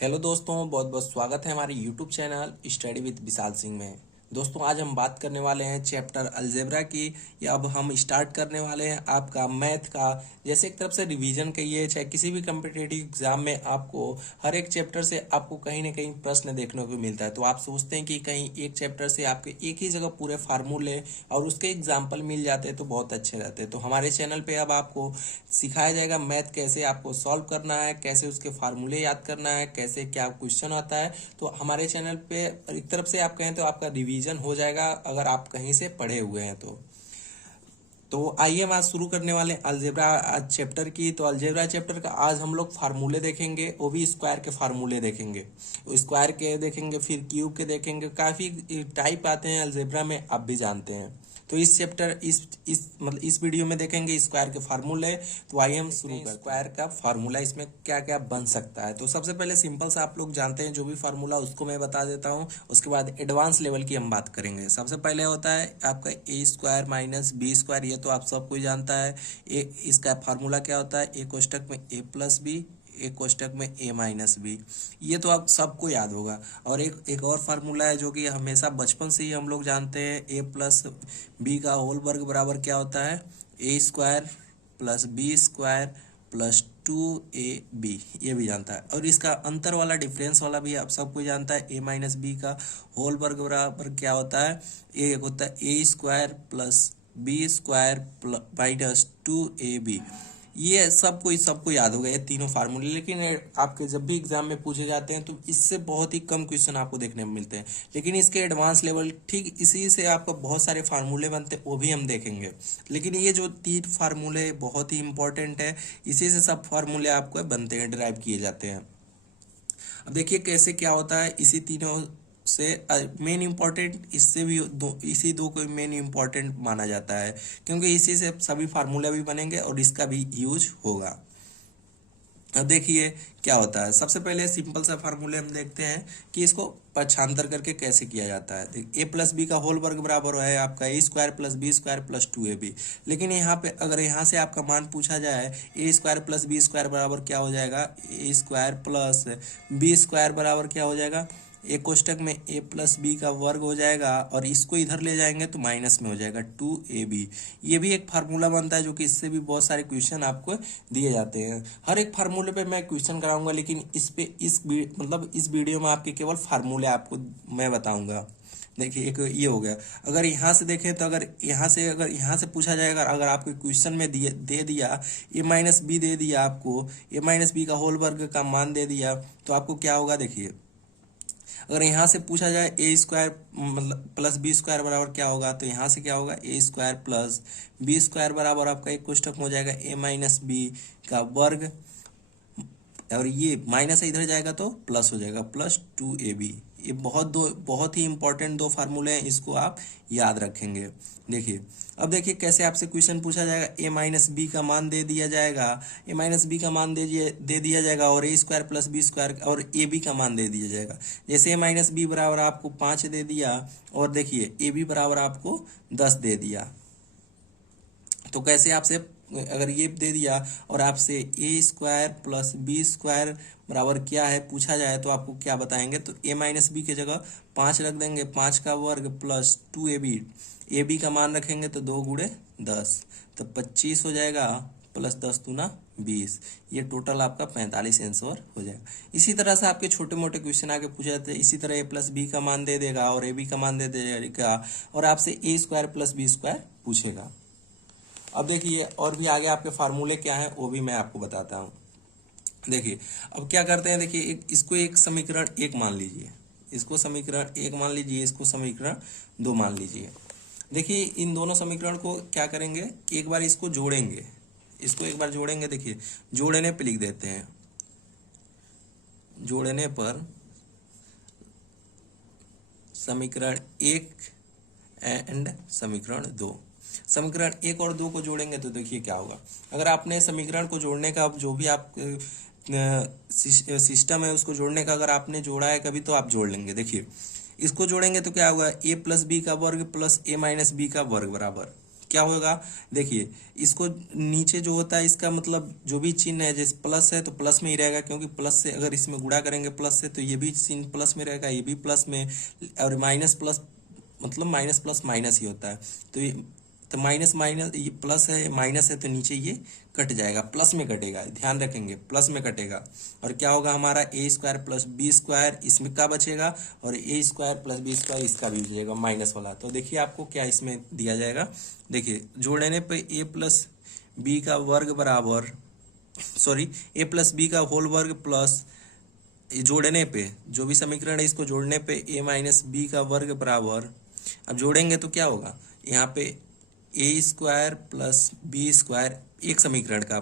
Hello दोस्तों, बहुत बहुत स्वागत है हमारे YouTube channel study with Vishal Singh में। दोस्तों, आज हम बात करने वाले हैं चैप्टर अलजेब्रा की। या अब हम स्टार्ट करने वाले हैं आपका मैथ का। जैसे एक तरफ से रिवीजन कहिए, चाहे किसी भी कम्पिटेटिव एग्जाम में आपको हर एक चैप्टर से आपको कहीं ना कहीं प्रश्न देखने को मिलता है। तो आप सोचते हैं कि कहीं एक चैप्टर से आपके एक ही जगह पूरे फार्मूले और उसके एग्जाम्पल मिल जाते हैं तो बहुत अच्छे रहते हैं। तो हमारे चैनल पे अब आपको सिखाया जाएगा मैथ कैसे आपको सॉल्व करना है, कैसे उसके फार्मूले याद करना है, कैसे क्या क्वेश्चन आता है। तो हमारे चैनल पे एक तरफ से आप कहें तो आपका रिवीजन हो जाएगा अगर आप कहीं से पढ़े हुए हैं तो आइए हम आज शुरू करने वाले हैं अलजेब्रा चैप्टर की। तो अलजेब्रा चैप्टर का आज हम लोग फार्मूले देखेंगे, वो भी स्क्वायर के फार्मूले देखेंगे। स्क्वायर के देखेंगे, फिर क्यूब के देखेंगे। काफी टाइप आते हैं अलजेब्रा में, आप भी जानते हैं। तो इस चैप्टर इस वीडियो में देखेंगे स्क्वायर के फार्मूले। तो आइए हम शुरू करते हैं स्क्वायर का फार्मूला, इसमें क्या क्या बन सकता है। तो सबसे पहले सिंपल सा आप लोग जानते हैं जो भी फार्मूला उसको मैं बता देता हूँ। उसके बाद एडवांस लेवल की हम बात करेंगे। सबसे पहले होता है आपका A square minus B square. ये तो आप सब कोई जानता है। इसका फार्मूला क्या होता है, ए कोष्टक में ए प्लस बी, एक कोष्टक में ए माइनस बी। ये तो आप सबको याद होगा। और एक और फार्मूला है जो कि हमेशा बचपन से ही हम लोग जानते हैं, ए प्लस बी का होल वर्ग बराबर क्या होता है, A square plus B square plus 2ab। ये भी जानता है। और इसका अंतर वाला डिफरेंस वाला भी आप सबको जानता है, ए माइनस बी का होल वर्ग बराबर क्या होता है, ए होता है A square plus B square minus 2ab। ये सबको याद होगा ये तीनों फार्मूले। लेकिन आपके जब भी एग्जाम में पूछे जाते हैं तो इससे बहुत ही कम क्वेश्चन आपको देखने में मिलते हैं। लेकिन इसके एडवांस लेवल ठीक इसी से आपको बहुत सारे फार्मूले बनते हैं, वो भी हम देखेंगे। लेकिन ये जो तीन फार्मूले बहुत ही इंपॉर्टेंट है, इसी से सब फार्मूले आपको बनते हैं, डिराइव किए जाते हैं। अब देखिए कैसे क्या होता है। इसी तीनों से मेन इंपॉर्टेंट इससे भी इसी दो को मेन इंपॉर्टेंट माना जाता है, क्योंकि इसी से सभी फार्मूला भी बनेंगे और इसका भी यूज होगा। अब देखिए क्या होता है। सबसे पहले सिंपल सा फार्मूले हम देखते हैं कि इसको पक्षांतर करके कैसे किया जाता है। ए प्लस बी का होल वर्ग बराबर है आपका A square plus B square plus 2ab। लेकिन यहाँ पे अगर यहाँ से आपका मान पूछा जाए, ए स्क्वायर प्लस बी स्क्वायर बराबर क्या हो जाएगा, ए स्क्वायर प्लस बी स्क्वायर बराबर क्या हो जाएगा, एक कोष्टक में ए प्लस बी का वर्ग हो जाएगा और इसको इधर ले जाएंगे तो माइनस में हो जाएगा 2ab। ये भी एक फार्मूला बनता है जो कि इससे भी बहुत सारे क्वेश्चन आपको दिए जाते हैं। हर एक फार्मूले पे मैं क्वेश्चन कराऊंगा, लेकिन इस वीडियो में आपके केवल फार्मूले आपको मैं बताऊंगा। देखिए एक ये हो गया। अगर यहाँ से देखें तो अगर यहाँ से पूछा जाएगा, अगर आपके क्वेश्चन में दे दिया ए माइनस बी दे दिया, आपको ए माइनस बी का होल वर्ग का मान दे दिया, तो आपको क्या होगा देखिए। अगर यहाँ से पूछा जाए ए स्क्वायर मतलब प्लस बी स्क्वायर बराबर क्या होगा, तो यहाँ से क्या होगा, ए स्क्वायर प्लस बी स्क्वायर बराबर आपका एक कोष्टक में हो जाएगा ए माइनस बी का वर्ग, और ये माइनस इधर जाएगा तो प्लस हो जाएगा प्लस 2ab। ये बहुत ही इंपॉर्टेंट दो फार्मूले हैं, इसको आप याद रखेंगे। देखिए अब देखिए कैसे आपसे क्वेश्चन पूछा जाएगा। ए माइनस बी का मान दे दिया जाएगा, ए माइनस बी का मान दे दिया जाएगा और ए स्क्वायर प्लस बी स्क्वायर और ए बी का मान दे दिया जाएगा। जैसे ए माइनस बी बराबर आपको 5 दे दिया और देखिए ए बी बराबर आपको 10 दे दिया। तो कैसे आपसे अगर ये दे दिया और आपसे ए स्क्वायर प्लस बी स्क्वायर बराबर क्या है पूछा जाए, तो आपको क्या बताएंगे, तो ए माइनस बी की जगह 5 रख देंगे, 5 का वर्ग प्लस 2ab। ए बी का मान रखेंगे तो 2 गुणे 10 तो 25 हो जाएगा, प्लस 10 दूना 20। ये टोटल आपका 45 आंसर हो जाएगा। इसी तरह से आपके छोटे मोटे क्वेश्चन आके पूछे जाते हैं। इसी तरह ए प्लस बी का मान दे देगा और ए बी का मान दे देगा और आपसे ए स्क्वायर प्लस बी स्क्वायर पूछेगा। अब देखिए और भी आगे आपके फार्मूले क्या हैं वो भी मैं आपको बताता हूँ। देखिए अब क्या करते हैं, देखिए इसको एक समीकरण एक मान लीजिए, इसको समीकरण एक मान लीजिए, इसको समीकरण 2 मान लीजिए। देखिए इन दोनों समीकरण को क्या करेंगे, एक बार इसको जोड़ेंगे, इसको एक बार जोड़ेंगे। देखिए जोड़ने पे लिख देते हैं, जोड़ने पर समीकरण 1 एंड समीकरण 2, समीकरण 1 और 2 को जोड़ेंगे तो देखिए क्या होगा। अगर आपने समीकरण को जोड़ने का जो भी आप सिस्टम है उसको जोड़ने का अगर आपने जोड़ा है कभी तो आप जोड़ लेंगे। देखिए इसको जोड़ेंगे तो क्या होगा, ए प्लस बी का वर्ग प्लस ए माइनस बी का वर्ग बराबर क्या होगा, देखिए इसको नीचे जो होता है इसका मतलब जो भी चिन्ह है, जैसे प्लस है तो प्लस में ही रहेगा, क्योंकि प्लस से अगर इसमें गुणा करेंगे प्लस से तो ये भी चिन्ह प्लस में रहेगा, ये भी प्लस में, और माइनस प्लस मतलब माइनस प्लस माइनस ही होता है। तो ये तो माइनस माइनस, ये प्लस है माइनस है तो नीचे ये कट जाएगा, प्लस में कटेगा, ध्यान रखेंगे प्लस में कटेगा। और क्या होगा हमारा ए स्क्वायर प्लस बी स्क्वायर, इसमें क्या बचेगा, और ए स्क्वायर प्लस बी स्क्वायर इसका भी बचेगा माइनस वाला। तो देखिए आपको क्या इसमें दिया जाएगा, देखिए जोड़ने पे ए प्लस बी का वर्ग बराबर, सॉरी ए प्लस बी का होल वर्ग प्लस जोड़ने पे जो भी समीकरण है इसको जोड़ने पे ए माइनस बी का वर्ग बराबर, अब जोड़ेंगे तो क्या होगा, यहाँ पे ए स्क्वायर प्लस बी स्क्वायर एक समीकरण का,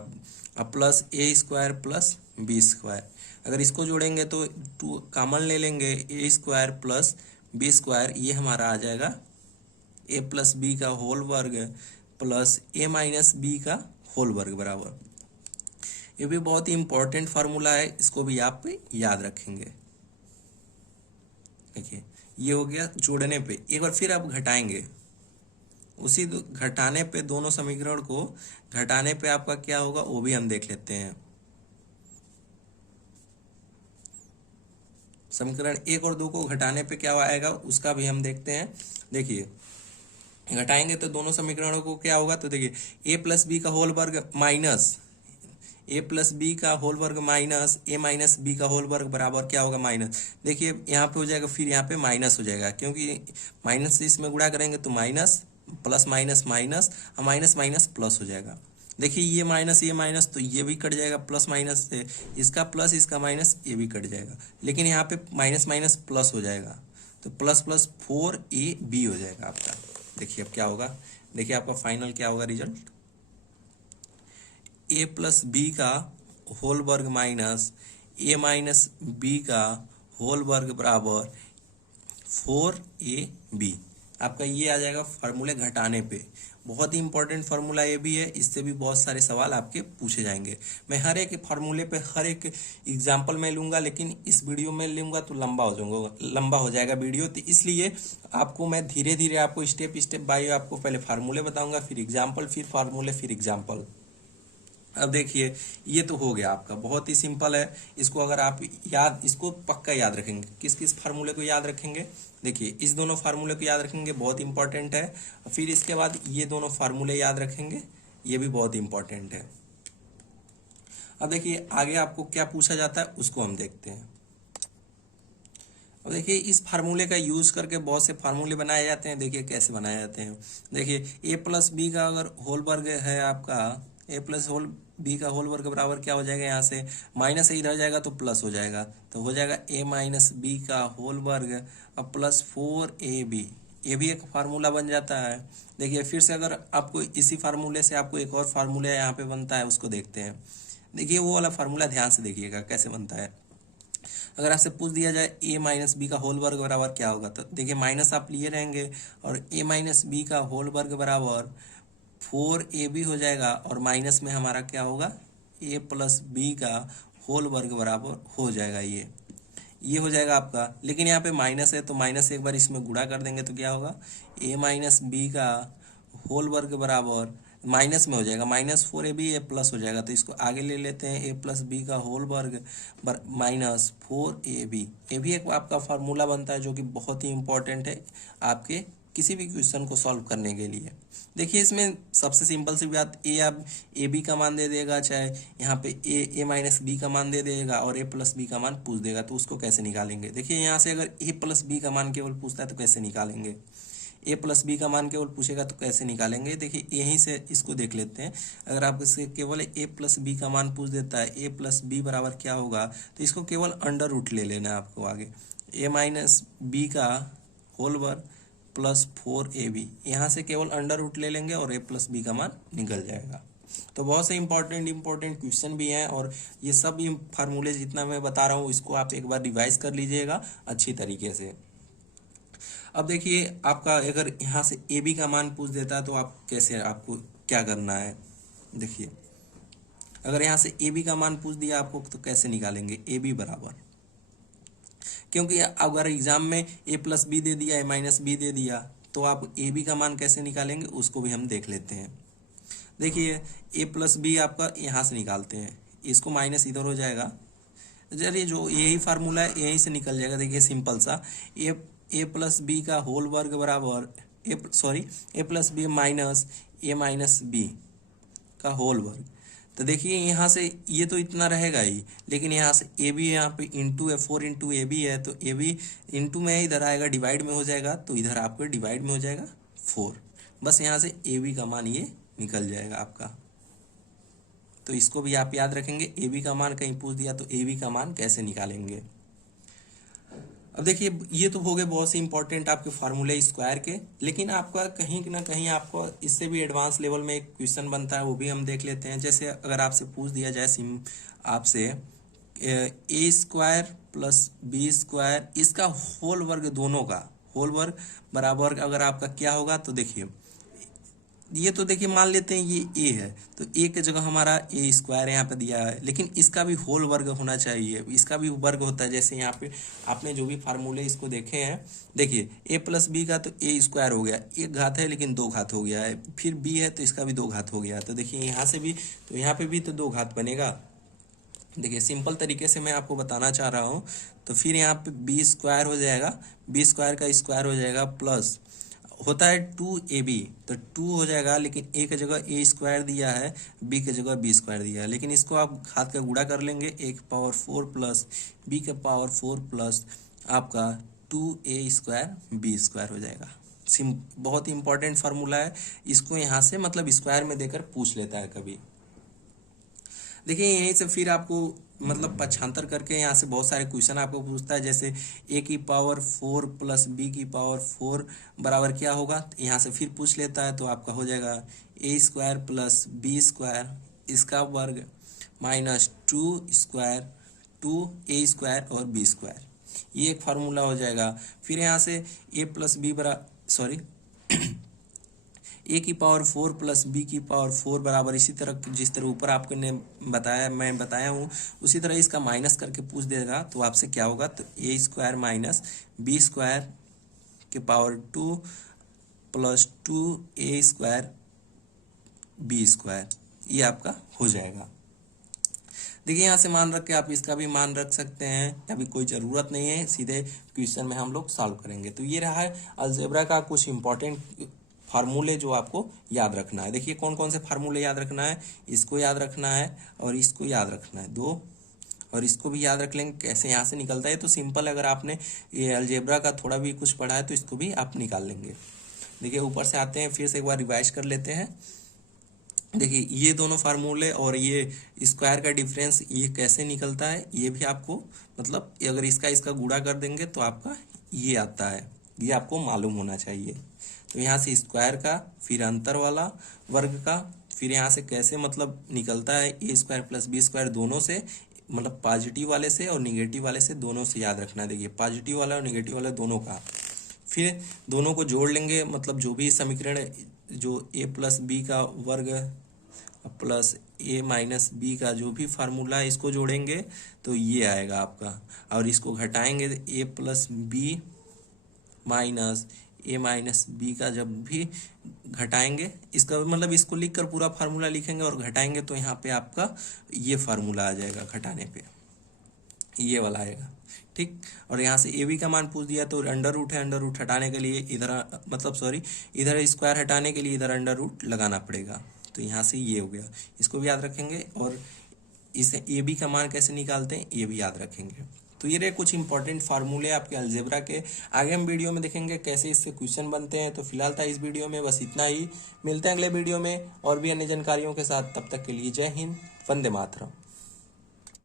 अब प्लस ए स्क्वायर प्लस बी स्क्वायर, अगर इसको जोड़ेंगे तो टू कॉमन ले लेंगे, ए स्क्वायर प्लस बी स्क्वायर, ये हमारा आ जाएगा ए प्लस बी का होल वर्ग प्लस ए माइनस बी का होल वर्ग बराबर। ये भी बहुत ही इंपॉर्टेंट फार्मूला है, इसको भी आप याद रखेंगे। देखिए ये हो गया जोड़ने पे, एक बार फिर आप घटाएंगे, उसी घटाने पे दोनों समीकरण को घटाने पे आपका क्या होगा वो भी हम देख लेते हैं। समीकरण 1 और 2 को घटाने पे क्या आएगा उसका भी हम देखते हैं। देखिए घटाएंगे तो दोनों समीकरणों को क्या होगा, तो देखिए ए प्लस बी का होल वर्ग माइनस ए प्लस बी का होल वर्ग माइनस ए माइनस बी का होल वर्ग बराबर क्या होगा माइनस, देखिए यहाँ पे हो जाएगा, फिर यहाँ पे माइनस हो जाएगा, क्योंकि माइनस से इसमें गुणा करेंगे तो minus plus minus minus, minus minus plus हो जाएगा। देखिए ये माइनस तो ये भी कट जाएगा, प्लस माइनस से इसका प्लस इसका माइनस ये भी कट जाएगा, लेकिन यहाँ पे माइनस माइनस प्लस हो जाएगा, तो प्लस प्लस 4ab हो जाएगा आपका। देखिए अब क्या होगा, देखिए आपका फाइनल क्या होगा रिजल्ट, ए प्लस बी का होल वर्ग माइनस ए माइनस बी का होल वर्ग बराबर 4ab। आपका ये आ जाएगा फार्मूले घटाने पे, बहुत ही इंपॉर्टेंट फार्मूला ये भी है, इससे भी बहुत सारे सवाल आपके पूछे जाएंगे। मैं हर एक फार्मूले पे हर एक एग्जाम्पल में लूंगा, लेकिन इस वीडियो में लूंगा तो लंबा हो जाएगा वीडियो, तो इसलिए आपको मैं धीरे धीरे आपको स्टेप स्टेप बाय आपको पहले फार्मूले बताऊंगा, फिर एग्जाम्पल, फिर फार्मूले, फिर एग्जाम्पल। अब देखिए ये तो हो गया आपका, बहुत ही सिंपल है, इसको अगर आप इसको पक्का याद रखेंगे। किस किस फार्मूले को याद रखेंगे, देखिए इस दोनों फार्मूले को याद रखेंगे, बहुत इंपॉर्टेंट है। फिर इसके बाद ये दोनों फार्मूले याद रखेंगे, ये भी बहुत इंपॉर्टेंट है। अब देखिए आगे आपको क्या पूछा जाता है उसको हम देखते हैं। अब देखिए इस फार्मूले का यूज करके बहुत से फार्मूले बनाए जाते हैं, देखिए कैसे बनाए जाते हैं। देखिए ए प्लस बी का अगर होल वर्ग है आपका, ए प्लस होल बी का होल वर्ग बराबर क्या हो जाएगा, यहाँ से माइनस इधर जाएगा तो प्लस हो जाएगा, तो हो जाएगा ए माइनस बी का होल वर्ग अब प्लस 4ab, ये भी एक फार्मूला बन जाता है। देखिए फिर से अगर आपको इसी फार्मूले से आपको एक और फार्मूला यहाँ पे बनता है उसको देखते हैं। देखिए वो वाला फार्मूला ध्यान से देखिएगा कैसे बनता है। अगर आपसे पूछ दिया जाए ए माइनस बी का होल वर्ग बराबर क्या होगा, तो देखिए माइनस आप लिए रहेंगे और ए माइनस बी का होल वर्ग बराबर 4ab हो जाएगा, और माइनस में हमारा क्या होगा ए प्लस बी का होल वर्ग बराबर हो जाएगा, ये हो जाएगा आपका। लेकिन यहाँ पे माइनस है तो माइनस एक बार इसमें गुणा कर देंगे तो क्या होगा, ए माइनस बी का होल वर्ग बराबर माइनस में हो जाएगा, -4ab ए प्लस हो जाएगा, तो इसको आगे ले लेते हैं, ए प्लस बी का होल वर्ग माइनस 4ab। ये भी एक आपका फार्मूला बनता है जो कि बहुत ही इंपॉर्टेंट है आपके किसी भी क्वेश्चन को सॉल्व करने के लिए। देखिए इसमें सबसे सिंपल सी बात, ए बी का मान दे देगा, चाहे यहाँ पे ए माइनस बी का मान दे देगा और ए प्लस बी का मान पूछ देगा, तो उसको कैसे निकालेंगे। देखिए यहाँ से अगर ए प्लस बी का मान केवल पूछता है तो कैसे निकालेंगे, ए प्लस बी का मान केवल पूछेगा तो कैसे निकालेंगे। देखिए यहीं से इसको देख लेते हैं, अगर आप इसके केवल ए प्लस बी का मान पूछ देता है, ए प्लस बी बराबर क्या होगा, तो इसको केवल अंडर रूट ले लेना है आपको आगे, ए माइनस बी का होल वर्ग प्लस 4ab, यहाँ से केवल अंडर रूट ले लेंगे और ए प्लस बी का मान निकल जाएगा। तो बहुत से इंपॉर्टेंट क्वेश्चन भी हैं, और ये सब फार्मूले जितना मैं बता रहा हूँ इसको आप एक बार रिवाइज कर लीजिएगा अच्छी तरीके से। अब देखिए आपका अगर यहाँ से ए बी का मान पूछ देता है तो आप कैसे, आपको क्या करना है। देखिए अगर यहाँ से ए बी का मान पूछ दिया आपको तो कैसे निकालेंगे, ए बी बराबर, क्योंकि अगर एग्जाम में ए प्लस बी दे दिया ए माइनस बी दे दिया तो आप ए बी का मान कैसे निकालेंगे उसको भी हम देख लेते हैं। देखिए ए प्लस बी आपका यहाँ से निकालते हैं, इसको माइनस इधर हो जाएगा, चलिए जो यही फार्मूला है यहीं से निकल जाएगा। देखिए सिंपल सा, ए प्लस बी का होल वर्ग बराबर ए प्लस बी माइनस ए माइनस बी का होल वर्ग। तो देखिए यहाँ से ये तो इतना रहेगा ही, लेकिन यहाँ से ए बी यहाँ पे इंटू है, 4 इंटू ए बी है, तो ए बी इंटू में इधर आएगा, डिवाइड में हो जाएगा, तो इधर आपको डिवाइड में हो जाएगा 4। बस यहाँ से ए बी का मान ये निकल जाएगा आपका। तो इसको भी आप याद रखेंगे, ए बी का मान कहीं पूछ दिया तो ए बी का मान कैसे निकालेंगे। अब देखिए ये तो हो गए बहुत से इंपॉर्टेंट आपके फार्मूले स्क्वायर के, लेकिन आपका कहीं ना कहीं आपको इससे भी एडवांस लेवल में एक क्वेश्चन बनता है, वो भी हम देख लेते हैं। जैसे अगर आपसे पूछ दिया जाए आपसे ए स्क्वायर प्लस बी स्क्वायर, इसका होल वर्ग, दोनों का होल वर्ग बराबर अगर आपका क्या होगा, तो देखिए ये तो देखिए मान लेते हैं ये ए है, तो ए की जगह हमारा ए स्क्वायर यहाँ पे दिया है, लेकिन इसका भी होल वर्ग होना चाहिए, इसका भी वर्ग होता है। जैसे यहाँ पे आपने जो भी फार्मूले इसको देखे हैं, देखिए ए प्लस बी का तो ए स्क्वायर हो गया, एक घात है लेकिन 2 घात हो गया है, फिर बी है तो इसका भी 2 घात हो गया, तो देखिए यहाँ से भी, तो यहाँ पे भी तो 2 घात बनेगा। देखिए सिंपल तरीके से मैं आपको बताना चाह रहा हूँ। तो फिर यहाँ पे बी स्क्वायर हो जाएगा, बी स्क्वायर का स्क्वायर हो जाएगा, प्लस होता है 2ab, तो 2 हो जाएगा, लेकिन ए की जगह ए स्क्वायर दिया है, बी की जगह बी स्क्वायर दिया है, लेकिन इसको आप घात का गुणा कर लेंगे, ए की पावर 4 प्लस बी के पावर 4 प्लस आपका 2a स्क्वायर बी स्क्वायर हो जाएगा। बहुत ही इंपॉर्टेंट फार्मूला है, इसको यहाँ से मतलब स्क्वायर में देकर पूछ लेता है कभी। देखिए यहीं से फिर आपको मतलब पक्षांतर करके यहाँ से बहुत सारे क्वेश्चन आपको पूछता है। जैसे ए की पावर 4 प्लस बी की पावर 4 बराबर क्या होगा, यहाँ से फिर पूछ लेता है, तो आपका हो जाएगा ए स्क्वायर प्लस बी स्क्वायर इसका वर्ग माइनस 2 स्क्वायर 2a स्क्वायर और बी स्क्वायर, ये एक फार्मूला हो जाएगा। फिर यहाँ से ए प्लस बी ए की पावर 4 प्लस बी की पावर 4 बराबर, इसी तरह जिस तरह ऊपर आपको ने बताया, मैं बताया हूँ, उसी तरह इसका माइनस करके पूछ देगा, तो आपसे क्या होगा, तो A square minus B square के power 2 plus 2a square B square, ये आपका हो जाएगा। देखिए यहाँ से मान रख के आप इसका भी मान रख सकते हैं, अभी कोई ज़रूरत नहीं है, सीधे क्वेश्चन में हम लोग सॉल्व करेंगे। तो ये रहा है अलजेब्रा का कुछ इंपॉर्टेंट फार्मूले जो आपको याद रखना है। देखिए कौन कौन से फार्मूले याद रखना है, इसको याद रखना है और इसको याद रखना है 2, और इसको भी याद रख लेंगे कैसे यहाँ से निकलता है। तो सिंपल, अगर आपने ये अलजेब्रा का थोड़ा भी कुछ पढ़ा है तो इसको भी आप निकाल लेंगे। देखिए ऊपर से आते हैं, फिर से एक बार रिवाइज कर लेते हैं। देखिए ये दोनों फार्मूले और ये स्क्वायर का डिफरेंस ये कैसे निकलता है, ये भी आपको मतलब अगर इसका गुणा कर देंगे तो आपका ये आता है, ये आपको मालूम होना चाहिए। तो यहाँ से स्क्वायर का, फिर अंतर वाला वर्ग का, फिर यहाँ से कैसे मतलब निकलता है A square plus B square, दोनों से मतलब पॉजिटिव वाले से और निगेटिव वाले से, दोनों से याद रखना है। देखिए पॉजिटिव वाला और निगेटिव वाला दोनों का, फिर दोनों को जोड़ लेंगे, मतलब जो भी समीकरण जो ए प्लस बी का वर्ग प्लस ए माइनस बी का जो भी फार्मूला है इसको जोड़ेंगे तो ये आएगा आपका, और इसको घटाएंगे ए प्लस बी माइनस ए माइनस बी का जब भी घटाएंगे, इसका मतलब इसको लिखकर पूरा फार्मूला लिखेंगे और घटाएंगे तो यहाँ पे आपका ये फार्मूला आ जाएगा, घटाने पे ये वाला आएगा, ठीक। और यहाँ से ए बी का मान पूछ दिया तो अंडर रूट है, अंडर रूट हटाने के लिए इधर इधर स्क्वायर हटाने के लिए इधर अंडर रूट लगाना पड़ेगा, तो यहाँ से ये हो गया, इसको भी याद रखेंगे। और इसे ए बी का मान कैसे निकालते हैं ये भी याद रखेंगे। तो ये रहे कुछ इंपॉर्टेंट फार्मूले आपके अलजेब्रा के, आगे हम वीडियो में देखेंगे कैसे इससे क्वेश्चन बनते हैं। तो फिलहाल था इस वीडियो में बस इतना ही, मिलते हैं अगले वीडियो में और भी अन्य जानकारियों के साथ, तब तक के लिए जय हिंद, वंदे मातरम।